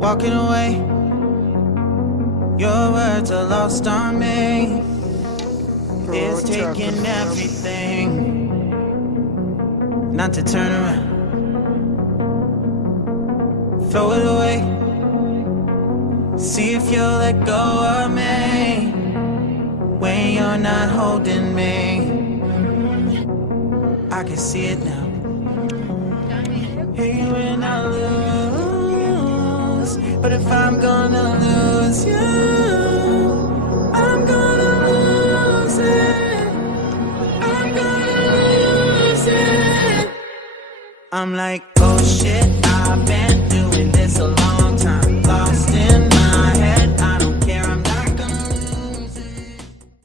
walking away. Your words are lost on me. It's taking everything not to turn around. Throw it away. See if you'll let go of me when you're not holding me. I can see it now. Hey, when I lose, but if I'm gonna lose you, I'm gonna lose it. I'm gonna lose it. I'm like, oh shit, I've been